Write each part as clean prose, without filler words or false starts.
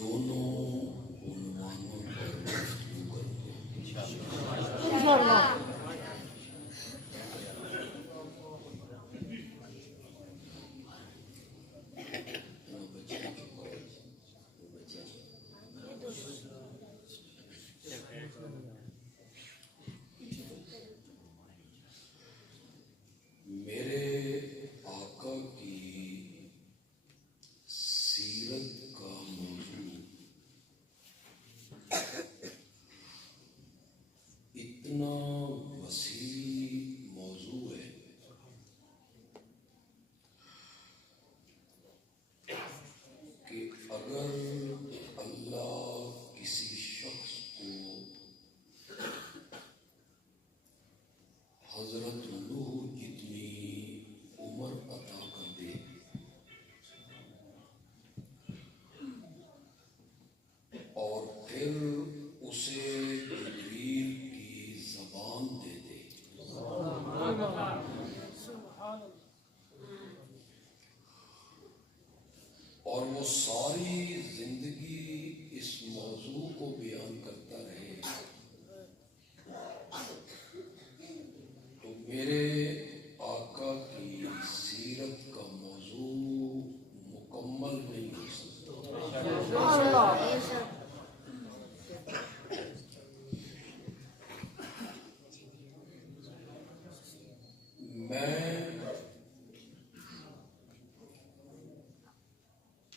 دونوں عنوانوں پر گفتگو کرتے ہیں انشاءاللہ۔ میرے آقا کی سیرت کا موضوع اتنا وسیع موضوع ہے کہ اگر اللہ کسی شخص کو حضرت نوح جتنی عمر عطا کر دے اور پھر اسے جبریل کی زبان دے دے اور وہ ساری زندگی اس موضوع کو بیان کرتا رہے تو میرے آقا کی سیرت کا موضوع مکمل نہیں ہو سکتا۔ میں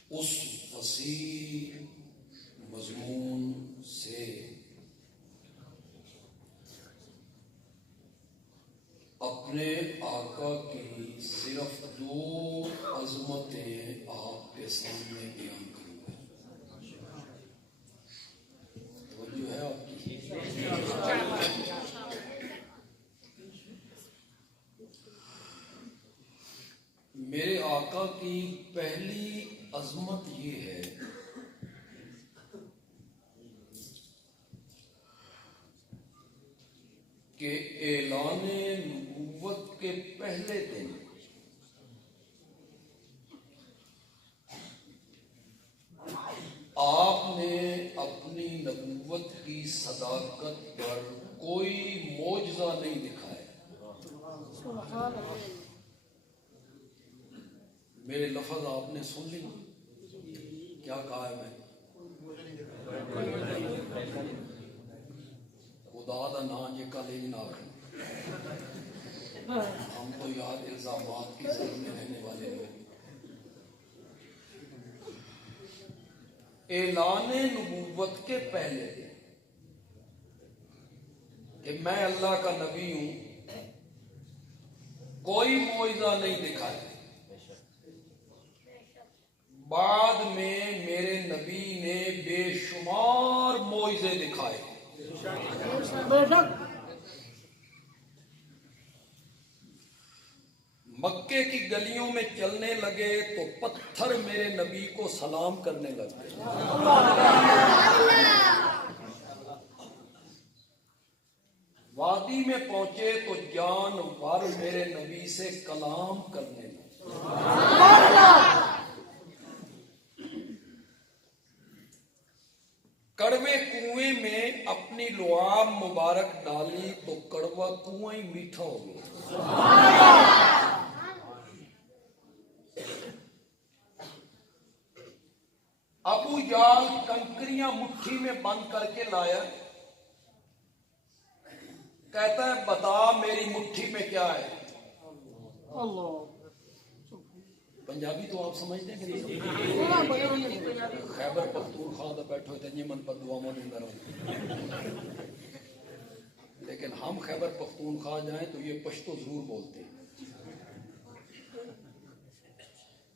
اس وسیع مضمون سے اپنے آقا کی صرف دو عظمتیں آپ کے سامنے بیان کروں گا۔ توجہ ہے آپ کی؟ میرے آقا کی پہلی عظمت یہ ہے کہ اعلان نبوت کے پہلے دن آپ نے اپنی نبوت کی صداقت پر کوئی معجزہ نہیں دکھایا۔ میرے لفظ آپ نے سن لی؟ کیا کہا ہے میں؟ خدا دا نام یہ کالے نہ رکھیں، ہم تو یاد الزامات کی زد میں رہنے والے لوگ۔ اعلان نبوت کے پہلے کہ میں اللہ کا نبی ہوں، کوئی معجزہ نہیں دکھایا۔ بعد میں میرے نبی نے بے شمار معجزے دکھائے۔ مکے کی گلیوں میں چلنے لگے تو پتھر میرے نبی کو سلام کرنے لگے۔ وادی میں پہنچے تو جانور میرے نبی سے کلام کرنے لگے۔ کڑوے کنویں میں اپنی لعاب مبارک ڈالی تو کڑوا کنواں ہی میٹھا ہو گیا۔ ابو جال کنکریاں مٹھی میں بند کر کے لایا، کہتا ہے بتا میری مٹھی میں کیا ہے؟ پنجابی تو آپ سمجھتے ہیں کہ نہیں؟ خیبر پختونخوا دا بیٹھو اتنی من پر دعا مانگتا رہو، لیکن ہم خیبر پختونخوا جائیں تو یہ پشتو ضرور بولتے ہیں۔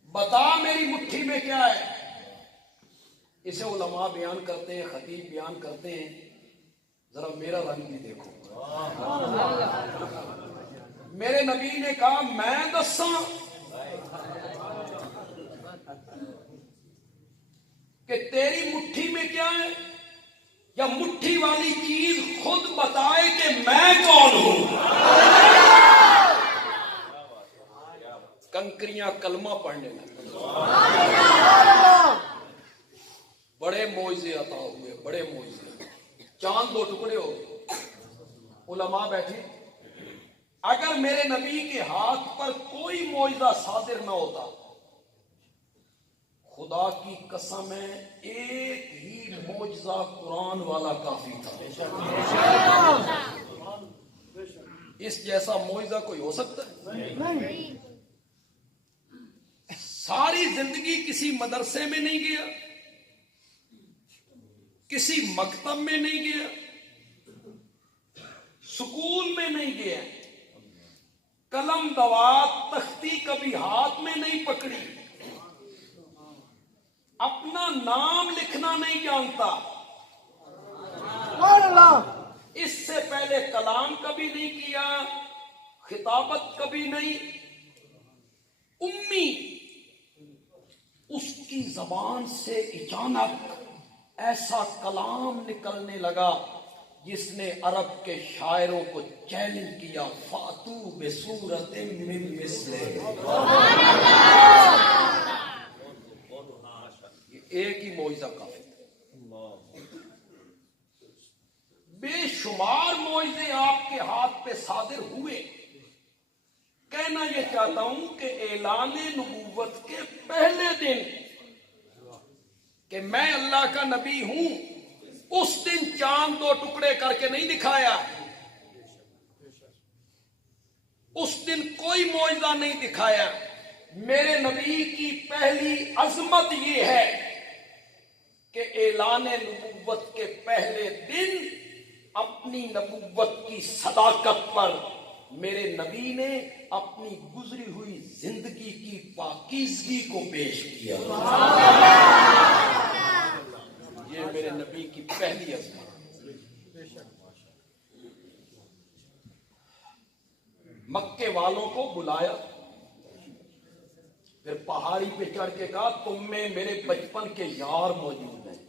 بتا میری مٹھی میں کیا ہے؟ اسے علماء بیان کرتے ہیں، خطیب بیان کرتے ہیں، ذرا میرا رنگ بھی دیکھو۔ میرے نبی نے کہا میں دساں کہ تیری مٹھی میں کیا ہے، یا مٹھی والی چیز خود بتائے کہ میں کون ہوں؟ کنکریاں کلمہ پڑھنے لگے، بڑے معجزے عطا ہوئے، بڑے معجزے، چاند 2 ٹکڑے ہو گئے۔ علماء بیٹھے، اگر میرے نبی کے ہاتھ پر کوئی معجزہ صادر نہ ہوتا، خدا کی قسم ہے ایک ہی معجزہ قرآن والا کافی تھا۔ اس جیسا معجزہ کوئی ہو سکتا ہے؟ ساری زندگی کسی مدرسے میں نہیں گیا، کسی مکتب میں نہیں گیا، سکول میں نہیں گیا، قلم دوات تختی کبھی ہاتھ میں نہیں پکڑی، اپنا نام لکھنا نہیں جانتا، اس سے پہلے کلام کبھی نہیں کیا، خطابت کبھی نہیں، امی، اس کی زبان سے اچانک ایسا کلام نکلنے لگا جس نے عرب کے شاعروں کو چیلنج کیا، فاتو بصورت من مثلہ۔ یہ ایک ہی معجزہ کافی تھا۔ بے شمار معجزے آپ کے ہاتھ پہ صادر ہوئے۔ کہنا یہ چاہتا ہوں کہ اعلان نبوت کے پہلے دن کہ میں اللہ کا نبی ہوں، اس دن چاند 2 ٹکڑے کر کے نہیں دکھایا، اس دن کوئی معجزہ نہیں دکھایا۔ میرے نبی کی پہلی عظمت یہ ہے کہ اعلان نبوت کے پہلے دن اپنی نبوت کی صداقت پر میرے نبی نے اپنی گزری ہوئی زندگی کی پاکیزگی کو پیش کیا۔ یہ میرے نبی کی پہلی عظمت۔ مکے والوں کو بلایا، پھر پہاڑی پہ چڑھ کے کہا تم میں میرے بچپن کے یار موجود ہیں،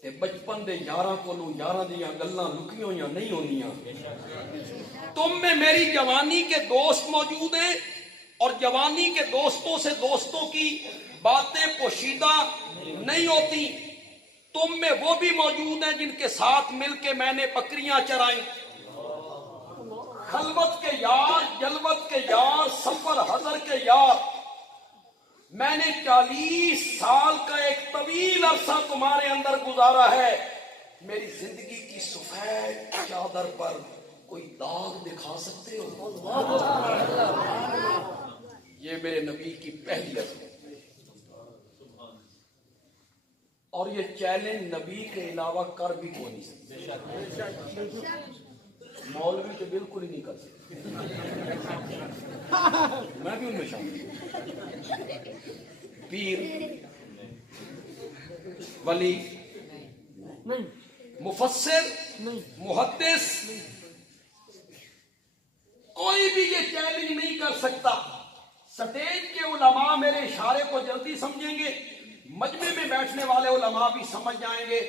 تے بچپن دے یاراں کولوں یاراں دیاں گلاں لکیاں ہوئیاں نہیں ہونیاں، تم میں میری جوانی کے دوست موجود ہیں، اور جوانی کے دوستوں سے دوستوں کی باتیں پوشیدہ نہیں ہوتی، تم میں وہ بھی موجود ہیں جن کے ساتھ مل کے میں نے بکریاں چرائیں، خلوت کے یار، جلوت کے یار، سفر حضر کے یار، میں نے 40 سال کا ایک طویل عرصہ تمہارے اندر گزارا ہے، میری زندگی کی سفید چادر پر کوئی داغ دکھا سکتے ہو؟ یہ میرے نبی کی پہلی عظمت، اور یہ چیلنج نبی کے علاوہ کر بھی کوئی نہیں سکتے، مولوی تو بالکل ہی نہیں کر سکتے، میں بھی ان میں شامل ہوں، پیر، ولی، مفسر، محدث، کوئی بھی یہ چیلنج نہیں کر سکتا۔ سٹیج کے علماء میرے اشارے کو جلدی سمجھیں گے، مجمع میں بیٹھنے والے علماء بھی سمجھ جائیں گے،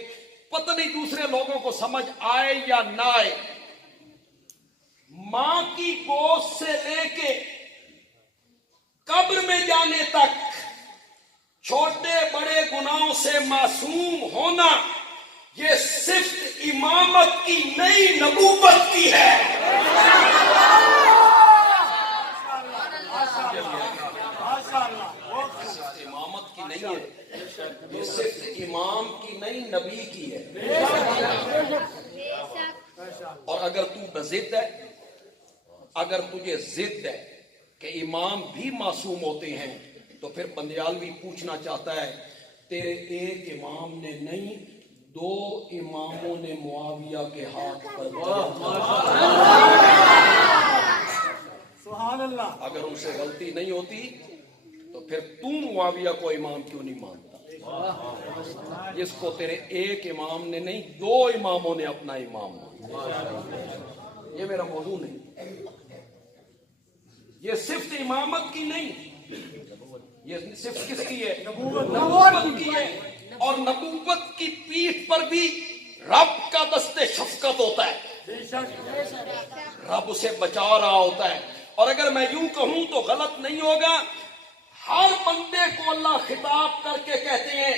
پتہ نہیں دوسرے لوگوں کو سمجھ آئے یا نہ آئے۔ ماں کی گود سے لے کے قبر میں جانے تک چھوٹے بڑے گناہوں سے معصوم ہونا، یہ صرف امامت کی نئی نبوت کی ہے۔ امامت کی نہیں ہے، یہ صرف امام کی نہیں نبی کی ہے۔ اور اگر تو بضد ہے، اگر تجھے ضد ہے کہ امام بھی معصوم ہوتے ہیں، تو پھر بندیالوی پوچھنا چاہتا ہے تیرے ایک امام نے نہیں، 2 اماموں نے معاویہ کے ہاتھ پر سبحان اللہ۔ اگر ان سے غلطی نہیں ہوتی تو پھر تو معاویہ کو امام کیوں نہیں مانتا، جس کو تیرے ایک امام نے نہیں 2 اماموں نے اپنا امام مانا۔ یہ میرا موضوع نہیں، یہ صرف امامت کی نہیں، یہ صرف کس کی ہے؟ نبوت کی ہے۔ اور نبوت کی پیٹھ پر بھی رب کا دست شفقت ہوتا ہے، رب اسے بچا رہا ہوتا ہے۔ اور اگر میں یوں کہوں تو غلط نہیں ہوگا، ہر بندے کو اللہ خطاب کر کے کہتے ہیں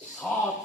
7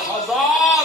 4000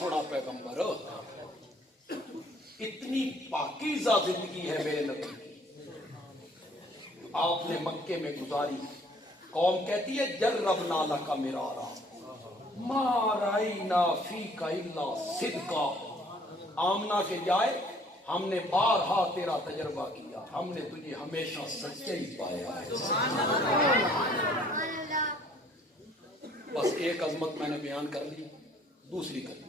سونا پیغمبر, اتنی پاکیزہ زندگی ہے میرے نبی کی, آپ نے مکے میں گزاری. قوم کہتی ہے جربنا لک مرارا ما رأینا فیک الا صدقا. آمنہ کے جائے ہم نے بارہا تیرا تجربہ کیا, ہم نے تجھے ہمیشہ سچے ہی پایا ہے. بس ایک عظمت میں نے بیان کر لی, دوسری کر لی.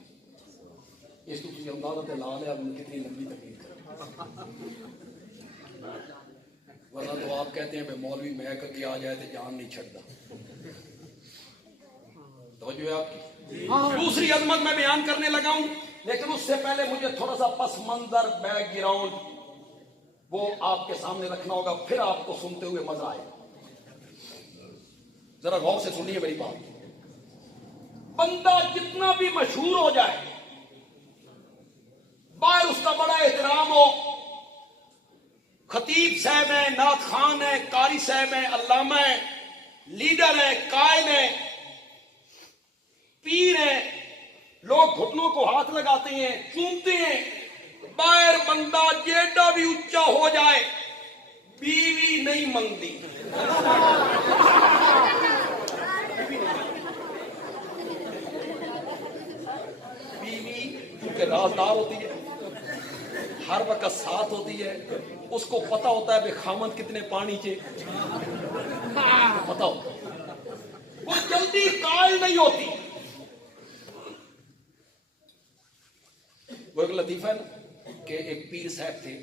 اس کو تجھے اندازہ لا لیا کتنی لمبی تقریر کر لی. ورنہ تو آپ کہتے ہیں کہ مولوی میں کر کے آ جائے تو جان نہیں چھڑتا. توجہ ہے آپ کی. دوسری عظمت میں بیان کرنے لگا ہوں, لیکن اس سے پہلے مجھے تھوڑا سا پس منظر بیک گراؤنڈ وہ آپ کے سامنے رکھنا ہوگا, پھر آپ کو سنتے ہوئے مزہ آئے. ذرا غور سے سنیے میری بات. بندہ جتنا بھی مشہور ہو جائے, باہر اس کا بڑا احترام ہو, خطیب صاحب ہیں, نعت خان ہیں, قاری صاحب ہیں, علامہ ہیں, لیڈر ہیں, قائد ہیں, پیر ہیں, لوگ گھٹنوں کو ہاتھ لگاتے ہیں, چومتے ہیں. باہر بندہ جیڈا بھی اونچا ہو جائے بیوی نہیں منگتی. بیوی کیونکہ رازدار ہوتی ہے, ہر وقت ساتھ ہوتی ہے, اس کو پتا ہوتا ہے کہ خامند کتنے پانی چے پتا ہوتا ہے, وہ جلدی قائل نہیں ہوتی. وہ ایک لطیفہ ہے نا کہ ایک پیر صاحب تھے,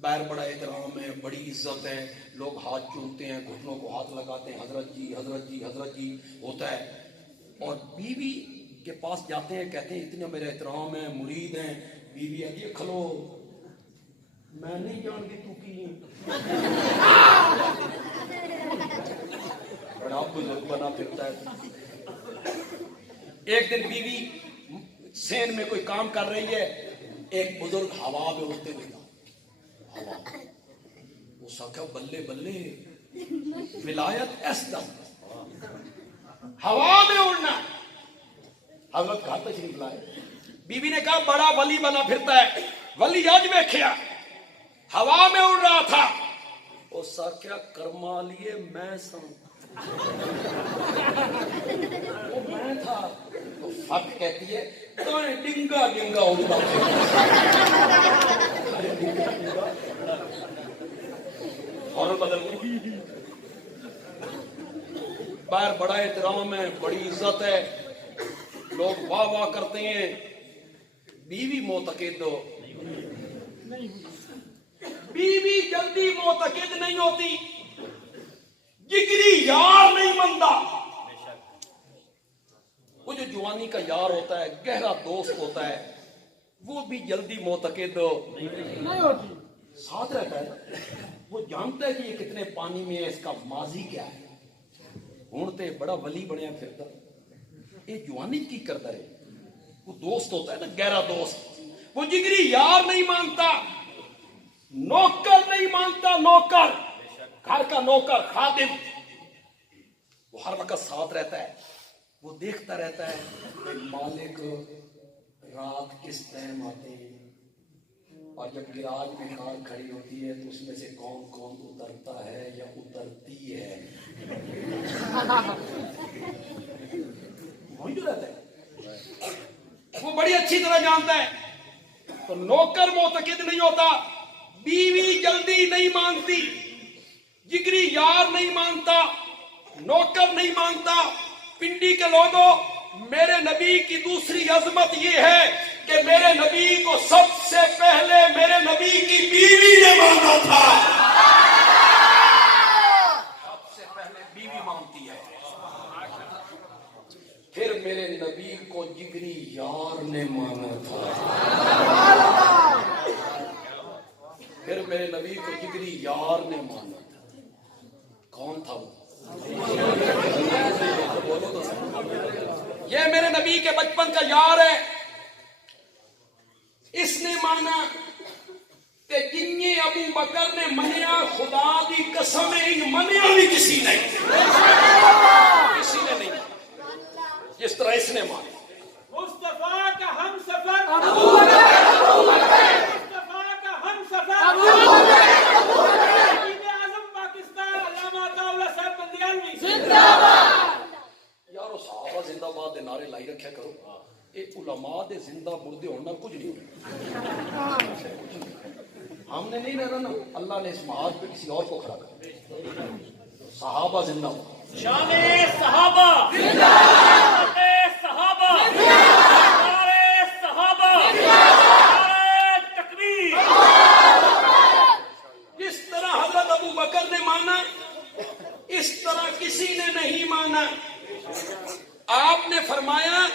باہر بڑا احترام ہے, بڑی عزت ہے, لوگ ہاتھ چومتے ہیں, گھٹنوں کو ہاتھ لگاتے ہیں, حضرت جی حضرت جی حضرت جی ہوتا ہے. اور بیوی کے پاس جاتے ہیں, کہتے ہیں اتنا میرا احترام ہے, مرید ہیں. بیوی ہے یہ کھلو, میں نہیں جانتی تو کی بڑا بزرگ بنا پھرتا ہے. ایک دن بیوی سین میں کوئی کام کر رہی ہے, ایک بزرگ ہوا میں اڑتے ہوئے تھا. ہوا وہ سکھا بلے بلے ولایت ایس دم, ہوا میں اڑنا. حضرت گھر تشریف لائے. بیوی نے کہا بڑا ولی بنا پھرتا ہے, ولی اج ویکھیا ہوا میں اڑ رہا تھا. وہ سکھا کرما لیے میں سن, وہ میں تھا. تو فق کہتی ہے ڈنگا ڈنگا اڑتا اور بدل گئی. باہر بڑا احترام ہے, بڑی عزت ہے, لوگ واہ واہ کرتے ہیں. بیوی معتقد ہو, بیوی جلدی معتقد نہیں ہوتی, جگری یار نہیں بنتا. وہ جو جوانی کا یار ہوتا ہے, گہرا دوست ہوتا ہے, وہ بھی جلدی معتقد نہیں ہوتی, ساتھ رہتا ہے. وہ جانتا ہے کہ یہ کتنے پانی میں ہے, اس کا ماضی کیا ہے. ہونتے بڑا ولی بنیا پھرتا, یہ جوانی کی کرتا ہے. وہ دوست ہوتا ہے نا, گہرا دوست. وہ جگری یار نہیں مانتا, نوکر نہیں مانتا, نوکر گھر کا نوکر خادم. وہ ہر وقت ساتھ رہتا ہے, وہ دیکھتا رہتا ہے مالک رات کس ٹائم آتے ہیں, اور جب گراج میں کار کھڑی ہوتی ہے تو اس میں سے کون کون اترتا ہے یا اترتی ہے. وہی جو رہتا ہے, وہ بڑی اچھی طرح جانتا ہے. تو نوکر معتقد نہیں ہوتا, بیوی جلدی نہیں مانگتی, جگری یار نہیں مانتا, نوکر نہیں مانتا. پنڈی کے لوگوں, میرے نبی کی دوسری عظمت یہ ہے کہ میرے نبی کو سب سے پہلے میرے نبی کی بیوی نے مانا تھا. سب سے پہلے بیوی مانتی ہے, پھر میرے نبی کو جگری یار نے مانا تھا. پھر میرے نبی کو جگری یار نے مانا تھا. کون تھا وہ؟ یہ میرے نبی کے بچپن کا یار ہے. اس نے مانا کہ جنہیں ابو بکر نے منیا, خدا دی قسم ان منیا بھی کسی نے نہیں, جس طرح اس نے مانا. مصطفیٰ کا ہم یارو صحابہ زندہ باد دے نعرے لائی رکھیا کرو. اے علماء دے زندہ مردے ہونا کچھ نہیں ہونا. ہم نے نہیں رہنا نا, اللہ نے اس معاد پہ کسی اور کو کھڑا کر. صحابہ زندہ ہو. شان صحابہ زندہ باد. صحابہ زندہ باد. صحابہ زندہ باد. تکبیر. جس طرح حضرت ابو بکر نے مانا اس طرح کسی نے نہیں مانا. آپ نے فرمایا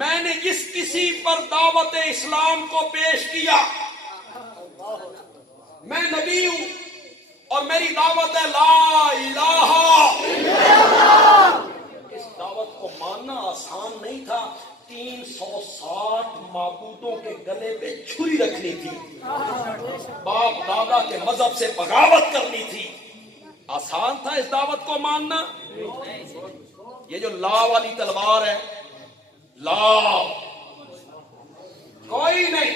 میں نے جس کسی پر دعوت اسلام کو پیش کیا, میں نبی ہوں اور میری دعوت ہے لا الہ. اس دعوت کو ماننا آسان نہیں تھا. 360 معبودوں کے گلے پہ چھری رکھنی تھی, باپ دادا کے مذہب سے بغاوت کرنی تھی. آسان تھا اس دعوت کو ماننا؟ یہ جو لا والی تلوار ہے, لا کوئی نہیں.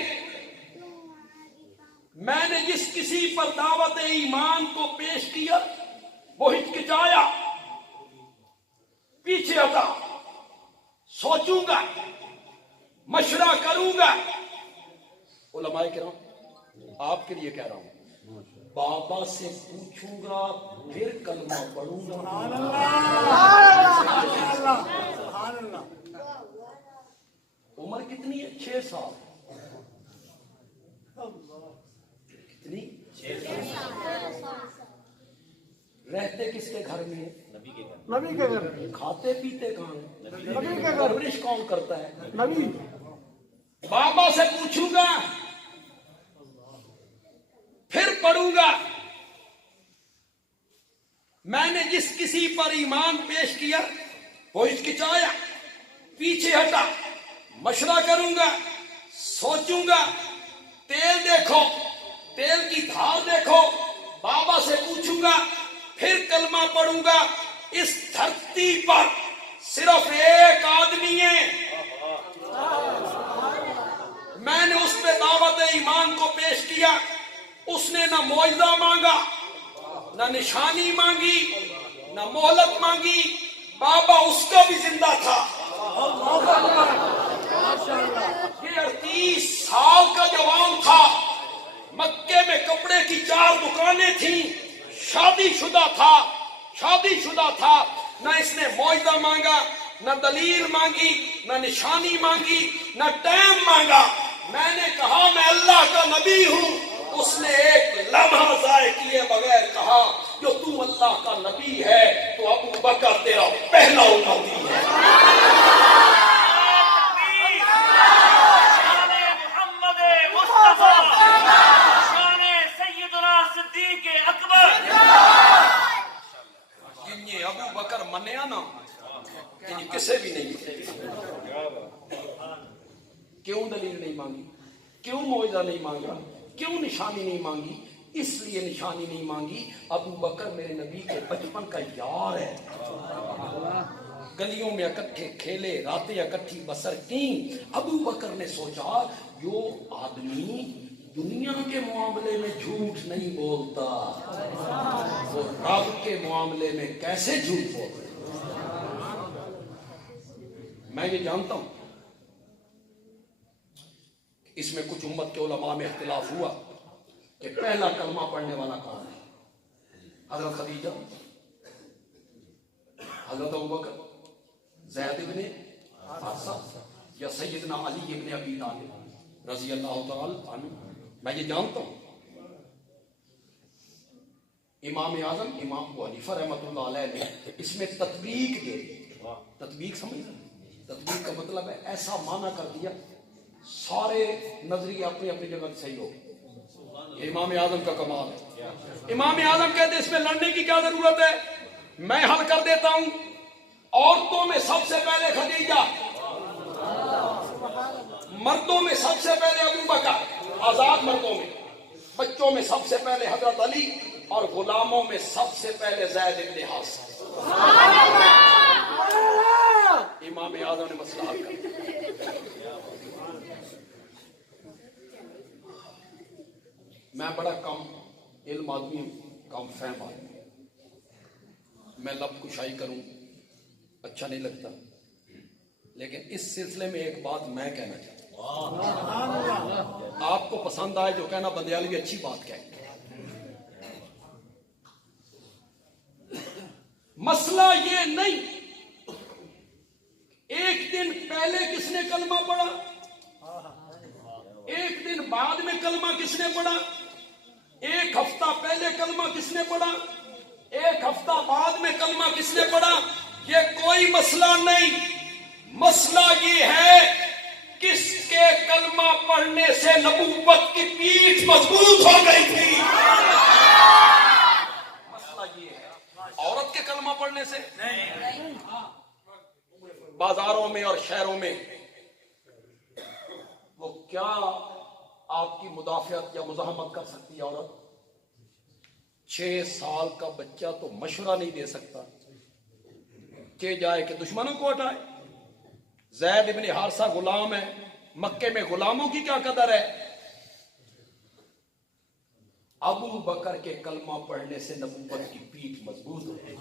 میں نے جس کسی پر دعوت ایمان کو پیش کیا وہ ہچکچایا, پیچھے ہٹا, سوچوں گا, مشورہ کروں گا. علماء کرام آپ کے لیے کہہ رہا ہوں, بابا سے پوچھوں گا پھر کلمہ پڑھوں گا. عمر کتنی ہے؟ 6 سال. کتنی؟ 6 سال. رہتے کس کے گھر میں؟ نبی کے گھر. کھاتے پیتے کہاں ہیں؟ نبی کے گھر. پرورش کون کرتا ہے؟ نبی. بابا سے پوچھوں گا پھر پڑھوں گا. میں نے جس کسی پر ایمان پیش کیا وہ ہچکچایا, پیچھے ہٹا, مشورہ کروں گا, سوچوں گا. تیل دیکھو, تیل کی دھار دیکھو, بابا سے پوچھوں گا پھر کلمہ پڑھوں گا. اس دھرتی پر صرف ایک آدمی ہے, میں نے اس پہ دعوت ایمان کو پیش کیا, اس نے نہ معجزہ مانگا, نہ نشانی مانگی, نہ مہلت مانگی. بابا اس کا بھی زندہ تھا. یہ 38 سال کا جوان تھا. مکے میں کپڑے کی 4 دکانیں تھیں. شادی شدہ تھا. نہ اس نے معجزہ مانگا, نہ دلیل مانگی, نہ نشانی مانگی, نہ ٹائم مانگا. میں نے کہا میں اللہ کا نبی ہوں. اس نے ایک لمحہ ضائع کیے بغیر کہا جو تو اللہ کا نبی ہے تو ابو بکر تیرا پہلا امتی ہے. شان محمد مصطفیٰ. شان سیدنا صدیق اکبر. جن یہ ابو بکر منیا نا یہ کسے بھی نہیں. کیوں دلیل نہیں مانگی, کیوں معجزہ نہیں مانگا, کیوں نشانی نہیں مانگی؟ اس لیے نشانی نہیں مانگی ابو بکر میرے نبی کے بچپن کا یار ہے. گلیوں میں اکٹھے کھیلے, راتیں اکٹھی بسر کی. ابو بکر نے سوچا جو آدمی دنیا کے معاملے میں جھوٹ نہیں بولتا وہ رب کے معاملے میں کیسے جھوٹ بولتا. میں یہ جانتا ہوں اس میں کچھ امت کے علماء میں اختلاف ہوا کہ پہلا کلمہ پڑھنے والا کون ہے, حضرت خدیجہ, حضرت ابوبکر, زید بن حارثہ یا سیدنا علی بن ابی طالب رضی اللہ تعالی عنہ. میں یہ جانتا ہوں امام اعظم امام ابو حنیفہ رحمۃ اللہ علیہ نے اس میں تطبیق دے دی. تطبیق سمجھ رہے؟ تطبیق کا مطلب ہے ایسا معنی کر دیا سارے نظریے اپنی اپنی جگہ صحیح ہو. یہ امام اعظم کا کمال ہے. امام اعظم کہتے ہیں اس میں لڑنے کی کیا ضرورت ہے, میں حل کر دیتا ہوں. عورتوں میں سب سے پہلے خدیجہ, مردوں میں سب سے پہلے ابو بکر, آزاد مردوں میں, بچوں میں سب سے پہلے حضرت علی, اور غلاموں میں سب سے پہلے زید بن حارثہ. امام اعظم نے مسئلہ حل کر دیا. میں بڑا کم علم آدمی ہوں, کم فہم آدمی ہوں. میں لب کشائی کروں اچھا نہیں لگتا، لیکن اس سلسلے میں ایک بات میں کہنا چاہتا ہوں، آپ کو پسند آئے جو کہنا بندیالوی اچھی بات کہے۔ مسئلہ یہ نہیں ایک دن پہلے کس نے کلمہ پڑھا، ایک دن بعد میں کلمہ کس نے پڑھا، ایک ہفتہ پہلے کلمہ کس نے پڑھا، ایک ہفتہ بعد میں کلمہ کس نے پڑھا، یہ کوئی مسئلہ نہیں۔ مسئلہ یہ ہے کس کے کلمہ پڑھنے سے نبوت کی پیٹھ مضبوط ہو گئی تھی۔ مسئلہ یہ ہے، عورت کے کلمہ پڑھنے سے نہیں۔ بازاروں میں اور شہروں میں وہ کیا آپ کی مدافعت یا مزاحمت کر سکتی ہے عورت؟ 6 سال کا بچہ تو مشورہ نہیں دے سکتا کہ جائے کہ دشمنوں کو ہٹائے۔ زید ابن حارثہ غلام ہے، مکے میں غلاموں کی کیا قدر ہے؟ ابو بکر کے کلمہ پڑھنے سے نبوت کی پیٹھ مضبوط ہے۔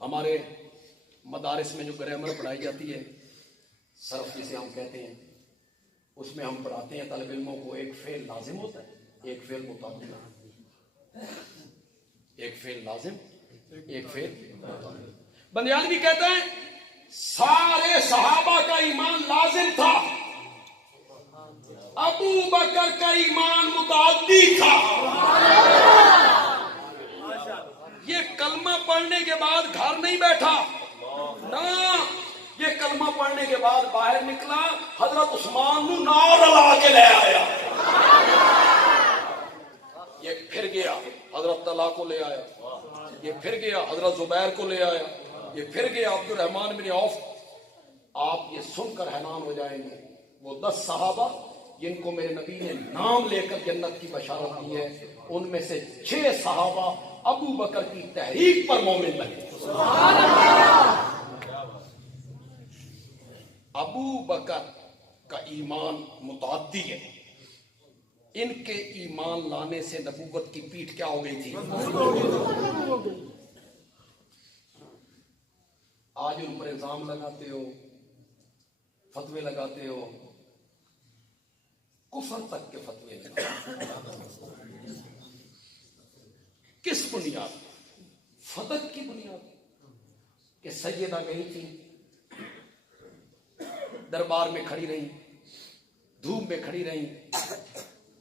ہمارے مدارس میں جو گرامر پڑھائی جاتی ہے، صرف جسے ہم کہتے ہیں، اس میں ہم پڑھاتے ہیں طالب علموں کو ایک فعل لازم ہوتا ہے، ایک فعل متعدی، ایک فعل لازم، ایک فعل متعدی۔ بندیالوی کہتے ہیں سارے صحابہ کا ایمان لازم تھا، ابو بکر کا ایمان متعدی تھا۔ یہ کلمہ پڑھنے کے بعد گھر نہیں بیٹھا، نہ یہ کلمہ پڑھنے کے بعد باہر نکلا، حضرت عثمان نو ناؤ رلا کے لے آیا، یہ پھر گیا حضرت طلحہ کو لے آیا، یہ پھر گیا حضرت زبیر کو لے آیا، یہ پھر گیا عبد الرحمن بن عوف۔ آپ یہ سن کر حیران ہو جائیں گے، وہ 10 صحابہ جن کو میرے نبی نے نام لے کر جنت کی بشارت دی ہے، ان میں سے 6 صحابہ ابو بکر کی تحریک پر مومن بنے۔ ابو بکر کا ایمان متعدی ہے، ان کے ایمان لانے سے نبوت کی پیٹھ کیا ہو گئی تھی؟ آج ان پر الزام لگاتے ہو، فتوے لگاتے ہو، کفر تک کے فتوے لگاتے ہو۔ کس بنیاد؟ فتق کی بنیاد کہ سیدہ گئی تھی، دربار میں کھڑی رہی، دھوپ میں کھڑی رہی،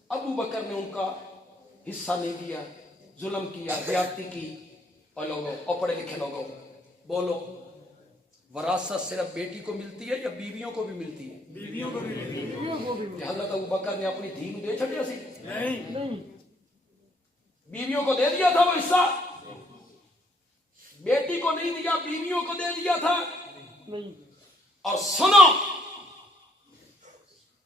ابو بکر نے ان کا حصہ نہیں دیا، ظلم کیا، زیادتی کی۔ اور لوگوں اور پڑھے لکھے لوگوں بولو، وراثت صرف بیٹی کو ملتی ہے یا بیویوں کو بھی ملتی ہے؟ بیویوں کو بھی۔ کہ حضرت ابو بکر نے اپنی دھی کو دے چھڑیا سی؟ نہیں، بیویوں کو دے دیا تھا وہ حصہ، بیٹی کو نہیں دیا، بیویوں کو دے دیا تھا۔ نہیں۔ اور سنو،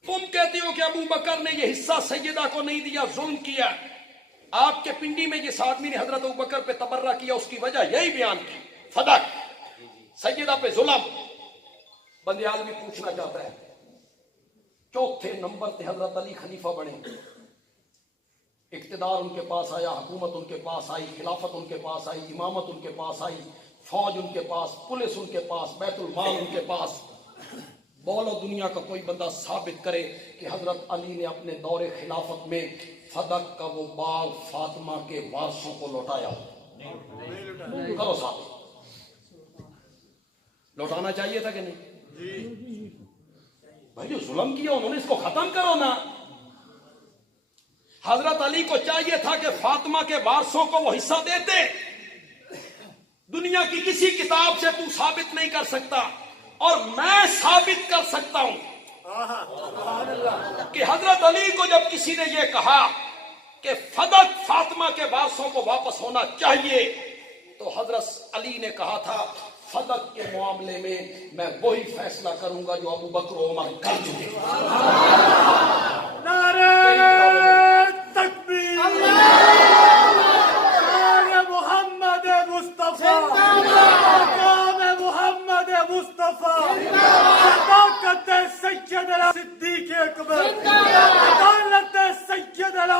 تم کہتے ہو کہ ابو بکر نے یہ حصہ سیدہ کو نہیں دیا، ظلم کیا۔ آپ کے پنڈی میں جس آدمی نے حضرت ابو بکر پہ تبرہ کیا، اس کی وجہ یہی بیان کی، فدق، سیدہ پہ ظلم۔ بندیالوی پوچھنا چاہتا ہے، چوتھے نمبر پہ حضرت علی خلیفہ بنے، اقتدار ان کے پاس آیا، حکومت ان کے پاس آئی، خلافت ان کے پاس آئی، امامت ان کے پاس آئی، فوج ان کے پاس، پولیس ان کے پاس، بیت المال ان کے پاس۔ بولو دنیا کا کوئی بندہ ثابت کرے کہ حضرت علی نے اپنے دور خلافت میں فدق کا وہ باغ فاطمہ کے وارثوں کو لوٹایا؟ کرو ثابت۔ لوٹانا چاہیے تھا کہ نہیں؟ بھائی جو ظلم کیا انہوں نے اس کو ختم کرو نا۔ حضرت علی کو چاہیے تھا کہ فاطمہ کے وارثوں کو وہ حصہ دیتے۔ دنیا کی کسی کتاب سے تو ثابت نہیں کر سکتا، اور میں ثابت کر سکتا ہوں کہ حضرت علی کو جب کسی نے یہ کہا کہ فدق فاطمہ کے وارثوں کو واپس ہونا چاہیے، تو حضرت علی نے کہا تھا فدق کے معاملے میں وہی فیصلہ کروں گا جو ابو بکر و عمر کر چکے۔ صدیق اکبر، عدالت سیدنا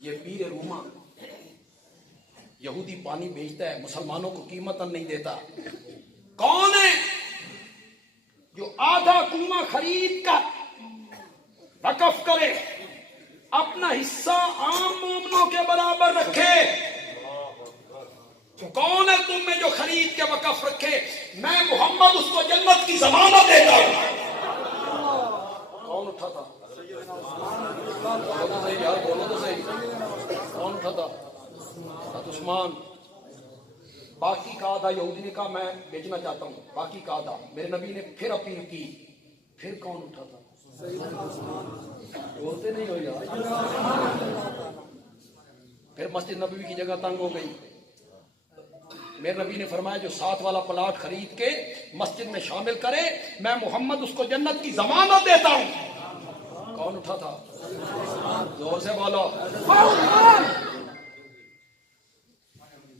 یہ پیر روما یہودی پانی بیچتا ہے, مسلمانوں کو قیمت نہیں دیتا. کون ہے جو آدھا کنواں خرید کر وقف کرے, اپنا حصہ عام مومنوں کے برابر رکھے؟ کون ہے تم میں جو خرید کے وقف رکھے؟ میں محمد اس کو جنت کی ضمانت دیتا ہوں. کون اٹھا تھا؟ بولو تو صحیح, کون اٹھا تھا؟ عثمان. باقی کا آدھا یہودی نے کہا میں بیچنا چاہتا ہوں, باقی کا آدھا. میرے نبی نے پھر اپیل کی, پھر کون اٹھا تھا؟ بولتے نہیں ہو یار. پھر مسجد نبوی کی جگہ تنگ ہو گئی. میرے نبی نے فرمایا جو 7 والا پلاٹ خرید کے مسجد میں شامل کرے میں محمد اس کو جنت کی ضمانت دیتا ہوں. کون اٹھا تھا؟ زور سے بولو.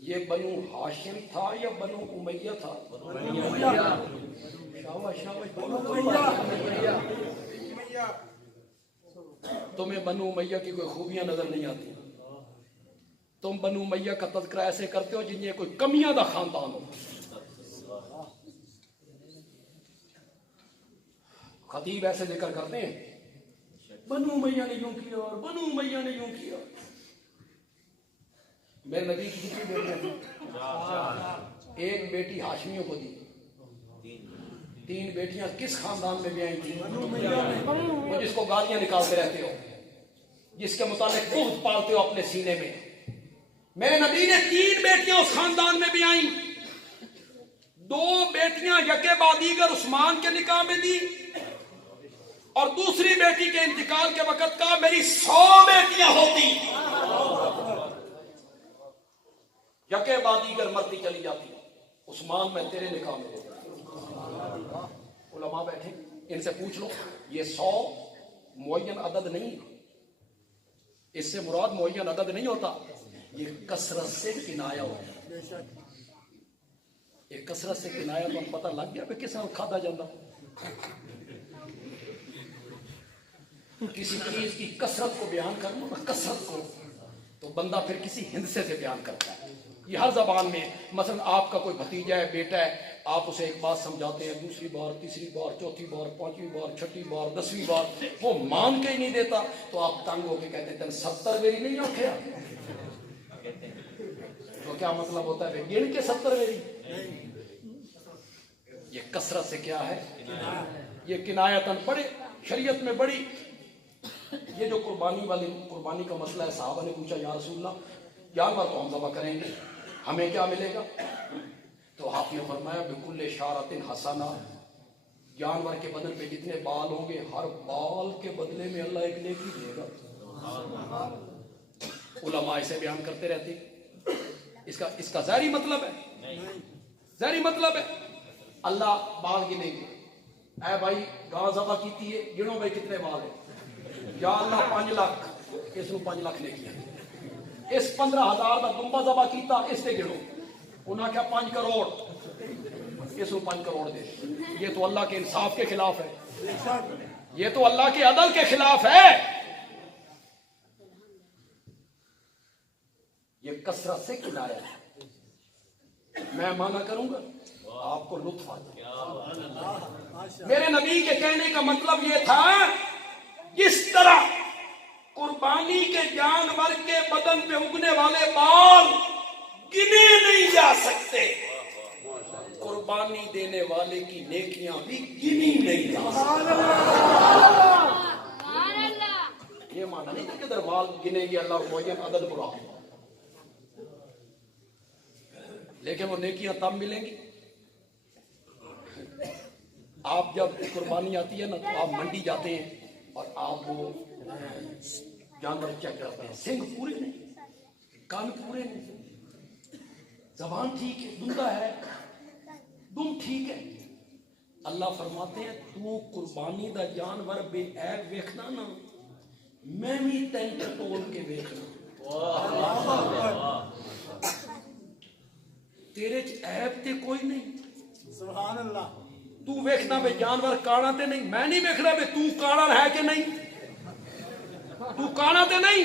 یہ بنو ہاشم تھا یا بنو امیہ تھا؟ شاباش شاباش بولو. تمہیں بنو امیہ کی کوئی خوبیاں نظر نہیں آتی. تم بنو امیہ کا تذکرہ ایسے کرتے ہو جن یہ کوئی کمیاں دا خاندان ہو. خطیب ایسے ذکر کرتے ہیں بنو امیہ نے یوں کیا اور بنو امیہ نے یوں کیا. میرے نبی کی کتنی بیٹیاں تھیں؟ ایک بیٹی ہاشمیوں کو دی. 3 بیٹیاں کس خاندان میں بھی آئی تھیں؟ وہ جس کو گالیاں نکالتے رہتے ہو, جس کے متعلق بغض پالتے ہو اپنے سینے میں. میرے نبی نے 3 بیٹیاں اس خاندان میں بھی آئیں. 2 بیٹیاں یکے بعد دیگر عثمان کے نکاح میں دی, اور دوسری بیٹی کے انتقال کے وقت کہا میری 100 بیٹیاں ہوتی. یکے بعد دیگر مرتی چلی جاتی. عثمان میں تیرے نکاح میں دیتا. علماء بیٹھے, ان سے پوچھ لو, یہ 100 معین عدد نہیں, اس سے مراد معین عدد نہیں ہوتا, یہ کثرت سے کنایا ہوتا ہے. یہ کثرت سے کنایا تو پتہ لگ گیا کہ کس طرح کھادا جاتا. کسی چیز کی کثرت کو بیان کرنا نا, کثرت کو, تو بندہ پھر کسی ہندسے سے بیان کرتا ہے. یہ ہر زبان میں, مثلا آپ کا کوئی بھتیجا ہے, بیٹا ہے, آپ اسے ایک بات سمجھاتے ہیں, دوسری بار, تیسری بار, چوتھی بار, 5ویں بار, 6ٹھی بار, 10ویں بار, وہ مان کے ہی نہیں دیتا, تو آپ تنگ ہو کے کہتے ہیں 70 میری نہیں آنکھیں. تو کیا مطلب ہوتا ہے؟ گن کے 70 میری. یہ کثرت سے کیا ہے؟ یہ کنایتاً پڑے شریعت میں بڑی. یہ جو قربانی کا مسئلہ ہے, صحابہ نے پوچھا یا رسول اللہ جانور تو ہم ذبح کریں گے, ہمیں کیا ملے گا؟ تو آپ نے فرمایا بکل شارۃ حسنہ, جانور کے بدن پہ جتنے بال ہوں گے ہر بال کے بدلے میں اللہ ایک نیکی دے گا. علماء اسے بیان کرتے رہتے. اس کا ظاہری مطلب ہے, ظاہری مطلب ہے اللہ بال گنے گے. اے بھائی گاں ذبح کیتی ہے, گنو بھائی کتنے بال ہیں. یا اللہ 5 لاکھ, اس کو 5 لاکھ لے کیا. اس 15,000 کا دمبا ذبح کیتا, اس سے گنو. انہاں کیا 5 کروڑ, اس کو 5 کروڑ دے. یہ تو اللہ کے انصاف کے خلاف ہے, یہ تو اللہ کے عدل کے خلاف ہے. یہ کثرت سے کنایا ہے. میں مانا کروں گا آپ کو لطف آ جائے. میرے نبی کے کہنے کا مطلب یہ تھا کس طرح قربانی کے جانور کے بدن پہ اگنے والے بال گنے نہیں جا سکتے, قربانی دینے والے کی نیکیاں بھی گنی نہیں جا سکتی. یہ مانا نہیں کہ ادھر بال گنے گی اللہ معین عدد برا, لیکن وہ نیکیاں تب ملیں گی. آپ جب قربانی آتی ہے نا تو آپ منڈی جاتے ہیں اور آپ وہ جانور چیک کرتے ہیں, سنگ پورے نہیں, کان پورے نہیں, زبان ٹھیک ہے, دندہ ہے, دم ٹھیک ہے. اللہ فرماتے ہیں تو قربانی دا جانور بے عیب ویکھنا نا, میں بھی تین ٹول کے ویکھنا. تیرے چ عیب تے کوئی نہیں. سبحان اللہ. تو ویکھنا بے جانور کانا تے نہیں, میں نہیں ویکھنا بے تو کانا ہے کہ نہیں, تو کانا تے نہیں.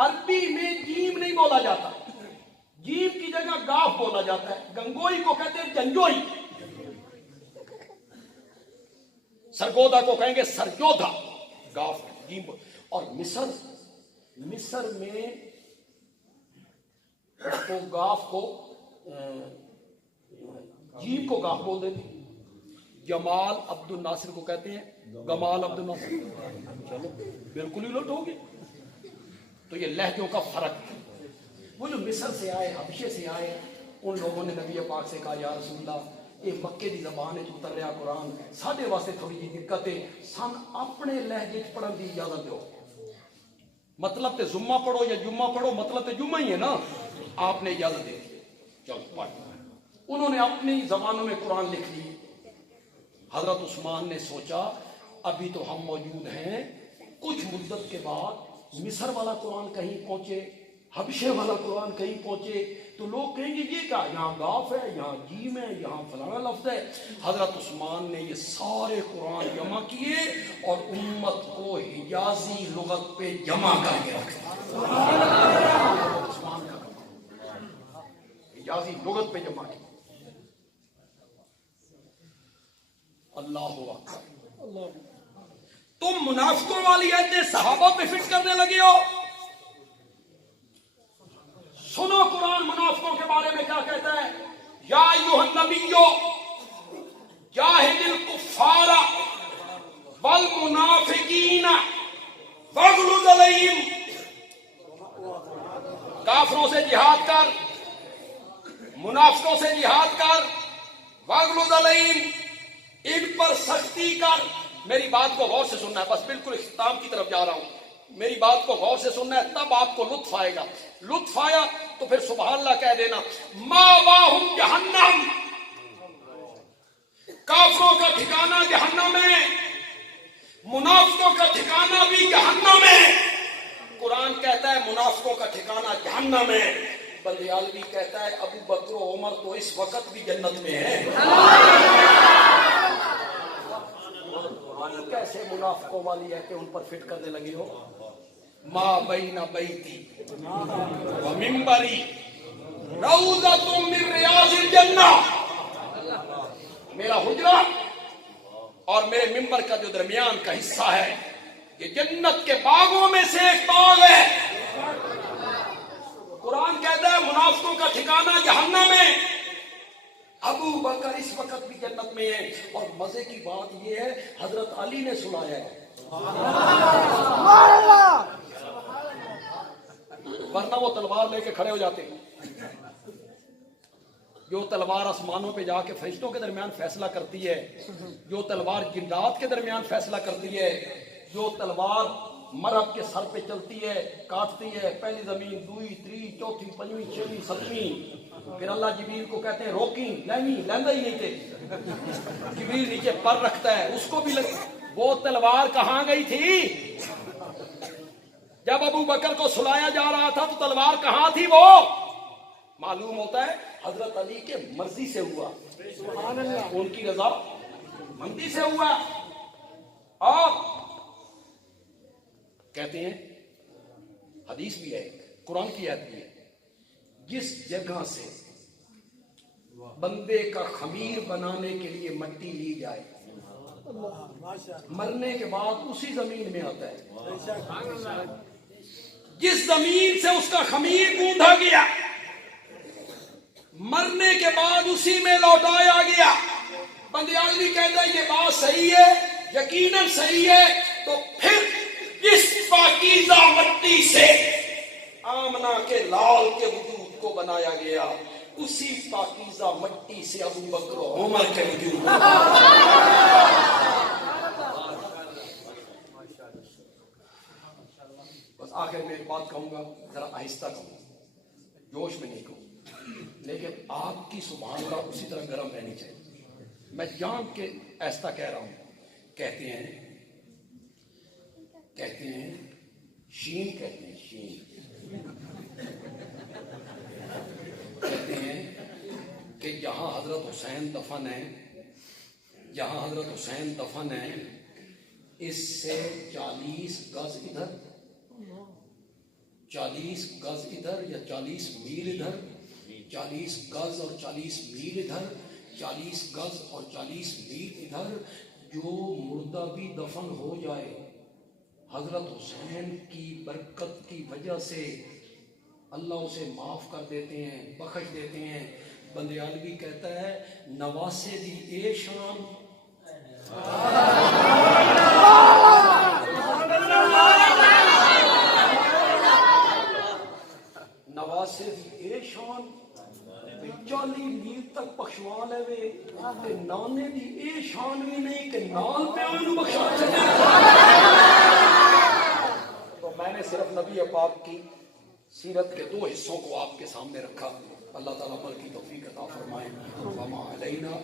عربی میں جیم نہیں بولا جاتا, جیم کی جگہ گاف بولا جاتا ہے. گنگوئی کو کہتے ہیں جنجوئی, سرگودا کو کہیں گے سرجودا, گاف جیم. اور مصر میں تو گاف کو جیم کو گاف بول دیتے. جمال عبد الناصر کو کہتے ہیں گمال عبد الناصر. چلو بالکل ہی لوٹ ہو گئے. تو یہ لہجوں کا فرق ہے. وہ جو مصر سے آئے, حبشے سے آئے, ان لوگوں نے نبی پاک سے کہا یا رسول اللہ یہ مکے دی زبان ہے اتر رہا قرآن, ساڈے واسطے تھوڑی جی دقت ہے, سن اپنے لہجے پڑھن دی اجازت دو. مطلب تے جمعہ پڑھو یا جمعہ پڑھو, مطلب تے جمعہ ہی ہے نا, آپ نے اجازت دے دی, چلو پڑھ. انہوں نے اپنی زبانوں میں قرآن لکھ لی. حضرت عثمان نے سوچا ابھی تو ہم موجود ہیں, کچھ مدت کے بعد مصر والا قرآن کہیں پہنچے, حبشے والا قرآن کہیں پہنچے, تو لوگ کہیں گے یہ کیا, یہاں گاف ہے, یہاں جیم ہے, یہاں فلانا لفظ ہے. حضرت عثمان نے یہ سارے قرآن جمع کیے اور امت کو حجازی لغت پہ جمع کر کے رکھ دیا. عثمان کا حجازی لغت پہ جمع کیا. اللہ اکبر. تم منافقوں والی ایتیں صحابہ پہ فٹ کرنے لگے ہو. سنو قرآن منافقوں کے بارے میں کیا کہتا ہے. یا ایھا النبی جاہد الکفار والمنافقین واغلظ علیہم. کافروں سے جہاد کر, منافقوں سے جہاد کر, واغلظ علیہم ان پر سختی کر. میری بات کو غور سے سننا ہے, بس بالکل اختتام کی طرف جا رہا ہوں. میری بات کو غور سے سننا ہے, تب آپ کو لطف آئے گا. لطف آیا تو پھر سبحان اللہ کہہ دینا. ماواہم جہنم, کافروں کا ٹھکانہ جہنم ہے, منافقوں کا ٹھکانہ بھی جہنم ہے. قرآن کہتا ہے منافقوں کا ٹھکانہ جہنم ہے. بندیالوی کہتا ہے ابو بکر و عمر تو اس وقت بھی جنت میں ہیں. کیسے منافقوں والی ہے کہ ان پر فٹ کرنے لگے ہو. ما بین بیتی و منبری روضۃ من ریاض الجنہ. میرا حجرہ اور میرے منبر کا جو درمیان کا حصہ ہے یہ جنت کے باغوں میں سے ایک باغ ہے. قرآن کہتا ہے منافقوں کا ٹھکانہ جہنم ہے. ابو بکر اس وقت بھی جنت میں ہے. اور مزے کی بات یہ ہے حضرت علی نے سنایا ہے, ورنہ وہ تلوار لے کے کھڑے ہو جاتے ہیں. جو تلوار آسمانوں پہ جا کے فرشتوں کے درمیان فیصلہ کرتی ہے, جو تلوار جنات کے درمیان فیصلہ کرتی ہے, جو تلوار مرد کے سر پہ چلتی ہے, کاٹتی ہے, پہلی زمین, دوئی, تری, چوتھی, پنجویں, چھویں, ستویں, پھر اللہ جبریل کو کہتے ہیں روکی, لیندہ ہی نہیں تھے, جبریل نیچے پر رکھتا ہے, اس کو بھی وہ تلوار کہاں گئی تھی؟ جب ابو بکر کو سلایا جا رہا تھا تو تلوار کہاں تھی؟ وہ معلوم ہوتا ہے حضرت علی کے مرضی سے ہوا, ان کی رضا مندی سے ہوا. اور کہتے ہیں حدیث بھی ہے, قرآن کی آیت بھی ہے, جس جگہ سے بندے کا خمیر بنانے کے لیے مٹی لی جائے مرنے کے بعد اسی زمین میں آتا ہے. جس زمین سے اس کا خمیر گوندھا گیا مرنے کے بعد اسی میں لوٹایا گیا. بندیالوی کہتا ہے یہ بات صحیح ہے, یقیناً صحیح ہے. تو پھر اس پاکیزہ مٹی سے آمنہ کے لال کے وجود کو بنایا گیا, اسی پاکیزہ مٹی سے ابو بکر و عمر کے وجود کو. بس آخر میں ایک بات کہوں گا, ذرا آہستہ کہوں, جوش میں نہیں کہوں, لیکن آپ کی سبحان اللہ اسی طرح گرم رہنی چاہیے. میں جان کے آہستہ کہہ رہا ہوں. کہتے ہیں شین, کہتے ہیں شین, کہتے ہیں کہ جہاں حضرت حسین دفن ہے, جہاں حضرت حسین دفن ہے اس سے 40 گز ادھر, 40 گز ادھر یا 40 میل ادھر، 40 گز اور 40 میل ادھر، 40 گز اور 40 میل ادھر، جو مردہ بھی دفن ہو جائے حضرت حسین کی برکت کی وجہ سے اللہ اسے معاف کر دیتے ہیں، بخش دیتے ہیں۔ بندیالوی کہتا ہے نواسے دی اے شان، نواسے دی اے شان 40 میل تک بخشوا لے وے تے نانے دی اے شان بھی نہیں کہ نال پہ انہوں بخشا چلے۔ تو میں نے صرف نبی پاک کی سیرت کے 2 حصوں کو آپ کے سامنے رکھا۔ اللہ تعالیٰ عمل کی توفیق عطا فرمائے۔ وما علینا